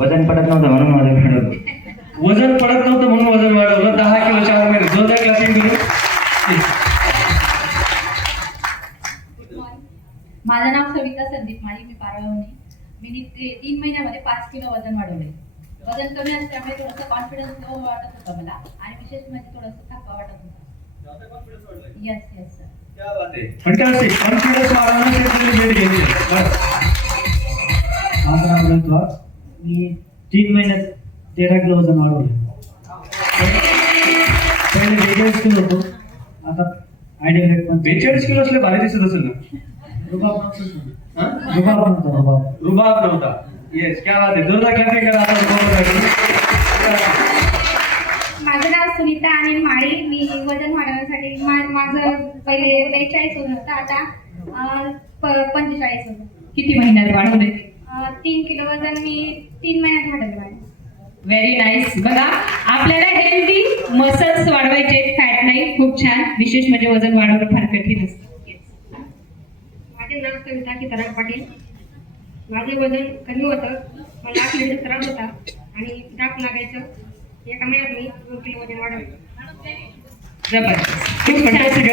वजन पडत नव्हतं म्हणून वजन वाढवलं. वजन पडत नव्हतं म्हणून वजन वाढवलं. 10 किलो 4 महिने. जोरदार क्लासिंग दिली. माझं नाव सविता संदीप माळी, मी पारळवणी. मी 3 महिन्यामध्ये 5 किलो वजन वाढवले. वजन कमी असल्यामुळे थोडंसं कॉन्फिडन्स लो वाटत होता मला आणि विशेष म्हणजे थोडंसं थकवा वाटत होता. Yes yes sir. क्या बात आहे. फंटास्टिक. कॉन्फिडन्स वाढवण्यासाठी भेट घेतली. माझं नाव ऋतुराज. मी 3 महिन्यात 13 किलो वजन वाढवलं. पहिले 42 किलो होतो, आता आयडियल वेट पण 42 किलो असले भारी दिसत असेल ना. रुबाब नव्हतं. हा? रुबाब नव्हता, रुबाब. रुबाब नव्हता. येस, क्या बात आहे. जोरदार क्लासिंग करा आता रुबाबासाठी. माझं नाव सुनीता अनिल माळी. मी वजन वाढवण्यासाठी माझं पहिले 42 होतं, आता 45 होतं. किती महिन्यात वाढवले? 3 किलो वजन मी 3 महिन्यात वाढवलं मॅडम. Very nice. बघा, आपल्याला हेल्दी मसल्स वाढवायचे, फॅट नाही. खूप छान. विशेष म्हणजे वजन वाढवणं फार कठीण असतं. माझे नाव कविता सीताराम पाटील. माझे वजन कमी होतं, मला आखलीचा त्रास होता आणि दाप लागायचं. एका महिन्यात मी 2 किलो वजन वाढवलं. जबरदस्त. खूप फंटास्टिक.